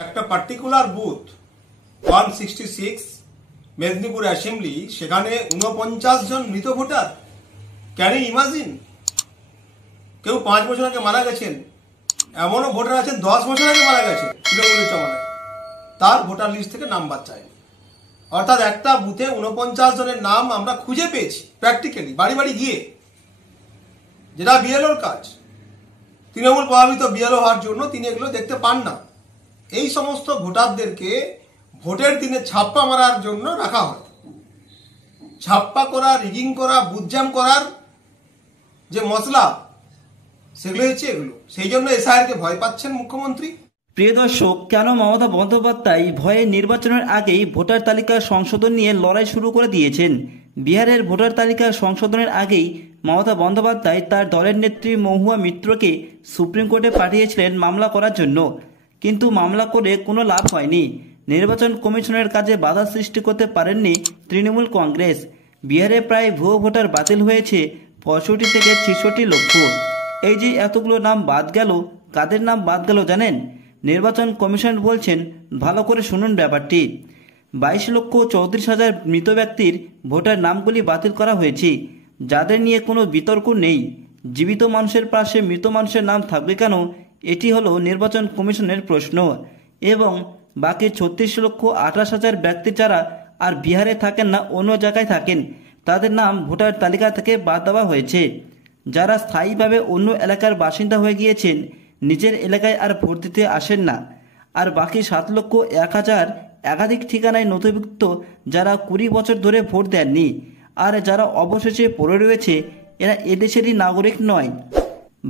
একটা particular booth 166 Medinipur assembly, সেখানে 49 জন মৃত ভোটার। Can you imagine? কেউ 5 বছর আগে মারা গেছেন, এমনও ভোটার আছেন 10 বছর আগে মারা গেছে তৃণমূলের জমানায়, তার ভোটার লিস্ট থেকে নাম বাদ চায়নি। অর্থাৎ একটা বুথে 49 জনের নাম আমরা খুঁজে পেয়েছি প্র্যাকটিক্যালি, বাড়ি বাড়ি গিয়ে, যেটা বিএলওর কাজ। তৃণমূল প্রভাবিত বিএলও হওয়ার জন্য তিনি এগুলো দেখতে পান না। এই সমস্ত ভোটারদেরকে ভোটের দিনে ছাপ্পা মারার জন্য রাখা হয়। ছাপ্পা করা, রিগিং করা, বুথজাম করার যে মশলা, সেগুলো হচ্ছে এগুলো। সেই জন্য এসআইআরকে ভয় পাচ্ছেন মুখ্যমন্ত্রী। প্রিয় দর্শক, কেন মমতা বন্দ্যোপাধ্যায় ভয়ে নির্বাচনের আগেই ভোটার তালিকা সংশোধন নিয়ে লড়াই শুরু করে দিয়েছেন? বিহারের ভোটার তালিকা সংশোধনের আগেই মমতা বন্দ্যোপাধ্যায় তার দলের নেত্রী মহুয়া মিত্রকে সুপ্রিম কোর্টে পাঠিয়েছিলেন মামলা করার জন্য, কিন্তু মামলা করে কোনো লাভ হয়নি। নির্বাচন কমিশনের কাজে বাধা সৃষ্টি করতে পারেননি তৃণমূল কংগ্রেস। বিহারে প্রায় ভুয়ো ভোটার বাতিল হয়েছে 65 থেকে 66 লক্ষ। এই যে এতগুলো নাম বাদ গেল, কাদের নাম বাদ গেল জানেন? নির্বাচন কমিশন বলছেন, ভালো করে শুনুন ব্যাপারটি। 22,34,000 মৃত ব্যক্তির ভোটার নামগুলি বাতিল করা হয়েছে, যাদের নিয়ে কোনো বিতর্ক নেই। জীবিত মানুষের পাশে মৃত মানুষের নাম থাকবে কেন? এটি হলো নির্বাচন কমিশনের প্রশ্ন। এবং বাকি 36,28,000 ব্যক্তি যারা আর বিহারে থাকেন না, অন্য জায়গায় থাকেন, তাদের নাম ভোটার তালিকা থেকে বাদ দেওয়া হয়েছে। যারা স্থায়ীভাবে অন্য এলাকার বাসিন্দা হয়ে গিয়েছেন, নিজের এলাকায় আর ভোট দিতে আসেন না। আর বাকি 7,01,000 একাধিক ঠিকানায় নথিভুক্ত, যারা 20 বছর ধরে ভোট দেননি আর যারা অবশেষে পড়ে রয়েছে, এরা এদেশেরই নাগরিক নয়।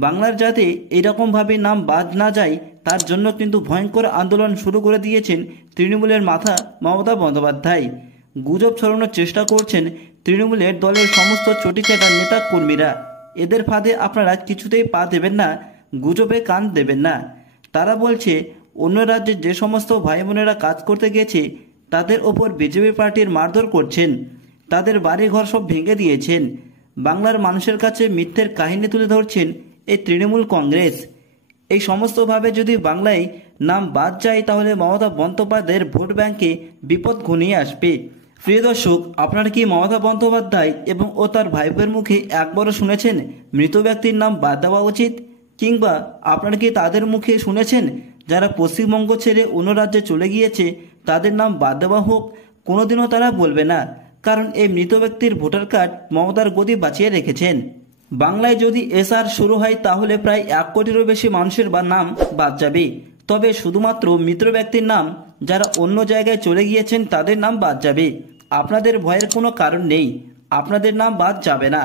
বাংলার যাতে এরকমভাবে নাম বাদ না যায়, তার জন্য কিন্তু ভয়ঙ্কর আন্দোলন শুরু করে দিয়েছেন তৃণমূলের মাথা মমতা বন্দ্যোপাধ্যায়। গুজব ছড়ানোর চেষ্টা করছেন তৃণমূলের দলের সমস্ত চটিচাটা নেতা কর্মীরা। এদের ফাঁদে আপনারা কিছুতেই পা দেবেন না, গুজবে কান দেবেন না। তারা বলছে অন্য রাজ্যে যে সমস্ত ভাই বোনেরা কাজ করতে গেছে, তাদের ওপর বিজেপি পার্টির মারধর করছেন, তাদের বাড়িঘর সব ভেঙে দিয়েছেন। বাংলার মানুষের কাছে মিথ্যের কাহিনী তুলে ধরছেন এই তৃণমূল কংগ্রেস। এই সমস্তভাবে যদি বাংলায় নাম বাদ যায়, তাহলে মমতা বন্দ্যোপাধ্যায়ের ভোট ব্যাংকে বিপদ ঘনিয়ে আসবে। প্রিয় দর্শক, আপনারা কি মমতা বন্দ্যোপাধ্যায় এবং ও তার ভাইপোর মুখে একবারও শুনেছেন মৃত ব্যক্তির নাম বাদ দেওয়া উচিত? কিংবা আপনারা কি তাদের মুখে শুনেছেন যারা পশ্চিমবঙ্গ ছেড়ে অন্য রাজ্যে চলে গিয়েছে, তাদের নাম বাদ দেওয়া হোক? কোনোদিনও তারা বলবে না, কারণ এই মৃত ব্যক্তির ভোটার কার্ড মমতার গদি বাঁচিয়ে রেখেছেন। বাংলায় যদি এসআর শুরু হয়, তাহলে প্রায় 1 কোটিরও বেশি মানুষের নাম বাদ যাবে। তবে শুধুমাত্র মৃত ব্যক্তির নাম, যারা অন্য জায়গায় চলে গিয়েছেন, তাদের নাম বাদ যাবে। আপনাদের ভয়ের কোনো কারণ নেই, আপনাদের নাম বাদ যাবে না।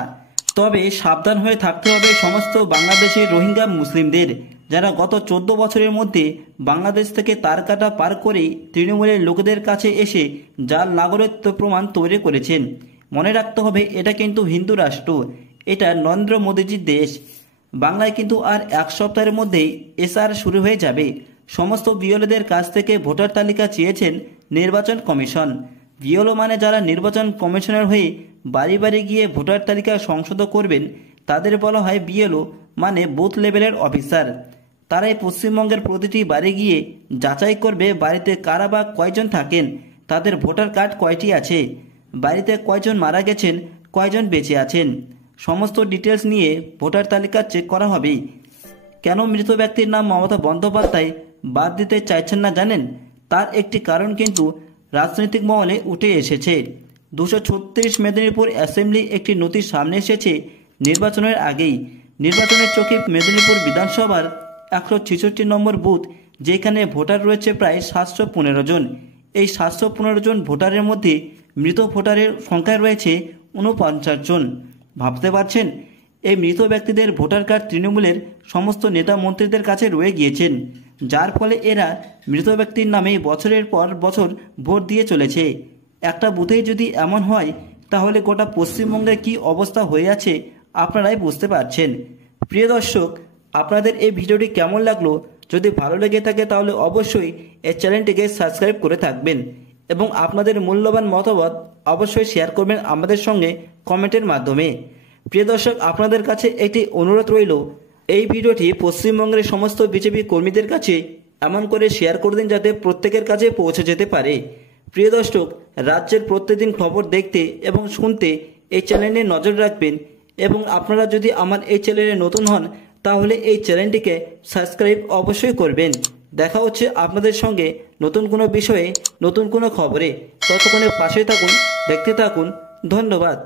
তবে সাবধান হয়ে থাকতে হবে সমস্ত বাংলাদেশের রোহিঙ্গা মুসলিমদের, যারা গত 14 বছরের মধ্যে বাংলাদেশ থেকে তারকাটা পার করে তৃণমূলের লোকেদের কাছে এসে জাল নাগরিকত্ব প্রমাণ তৈরি করেছেন। মনে রাখতে হবে, এটা কিন্তু হিন্দু রাষ্ট্র, এটা নরেন্দ্র মোদীজির দেশ। বাংলায় কিন্তু আর 1 সপ্তাহের মধ্যেই এসআর শুরু হয়ে যাবে। সমস্ত বিএলওদের কাছ থেকে ভোটার তালিকা চেয়েছেন নির্বাচন কমিশন। বিএলও মানে যারা নির্বাচন কমিশনের হয়ে বাড়ি বাড়ি গিয়ে ভোটার তালিকা সংশোধন করবেন, তাদের বলা হয় বিএলও, মানে বুথ লেভেলের অফিসার। তারাই পশ্চিমবঙ্গের প্রতিটি বাড়ি গিয়ে যাচাই করবে বাড়িতে কারা বা কয়জন থাকেন, তাদের ভোটার কার্ড কয়টি আছে, বাড়িতে কয়জন মারা গেছেন, কয়জন বেঁচে আছেন, সমস্ত ডিটেলস নিয়ে ভোটার তালিকা চেক করা হবে। কেন মৃত ব্যক্তির নাম মমতা বন্দ্যোপাধ্যায় বাদ দিতে চাইছেন না জানেন? তার একটি কারণ কিন্তু রাজনৈতিক মহলে উঠে এসেছে। 236 মেদিনীপুর অ্যাসেম্বলি একটি নথির সামনে এসেছে নির্বাচনের আগেই। নির্বাচনের চোখে মেদিনীপুর বিধানসভার 166 নম্বর বুথ, যেখানে ভোটার রয়েছে প্রায় 715 জন। এই 715 জন ভোটারের মধ্যে মৃত ভোটারের সংখ্যা রয়েছে 49 জন। ভাবতে পারছেন? এই মৃত ব্যক্তিদের ভোটার কার্ড তৃণমূলের সমস্ত নেতা মন্ত্রীদের কাছে রয়ে গিয়েছেন, যার ফলে এরা মৃত ব্যক্তির নামে বছরের পর বছর ভোট দিয়ে চলেছে। একটা বুথেই যদি এমন হয়, তাহলে গোটা পশ্চিমবঙ্গের কি অবস্থা হয়ে আছে আপনারাই বুঝতে পারছেন। প্রিয় দর্শক, আপনাদের এই ভিডিওটি কেমন লাগলো? যদি ভালো লেগে থাকে তাহলে অবশ্যই এই চ্যানেলটিকে সাবস্ক্রাইব করে থাকবেন এবং আপনাদের মূল্যবান মতামত অবশ্যই শেয়ার করবেন আমাদের সঙ্গে কমেন্টের মাধ্যমে। প্রিয় দর্শক, আপনাদের কাছে একটি অনুরোধ রইল, এই ভিডিওটি পশ্চিমবঙ্গের সমস্ত বিজেপি কর্মীদের কাছে এমন করে শেয়ার করে দিন যাতে প্রত্যেকের কাছে পৌঁছে যেতে পারে। প্রিয় দর্শক, রাজ্যের প্রত্যেকদিন খবর দেখতে এবং শুনতে এই চ্যানেলে নজর রাখবেন এবং আপনারা যদি আমার এই চ্যানেলে নতুন হন তাহলে এই চ্যানেলটিকে সাবস্ক্রাইব অবশ্যই করবেন। দেখা হচ্ছে আপনাদের সঙ্গে নতুন কোনো বিষয়ে, নতুন কোনো খবরে। ততক্ষণে পাশে থাকুন, দেখতে থাকুন। ধন্যবাদ।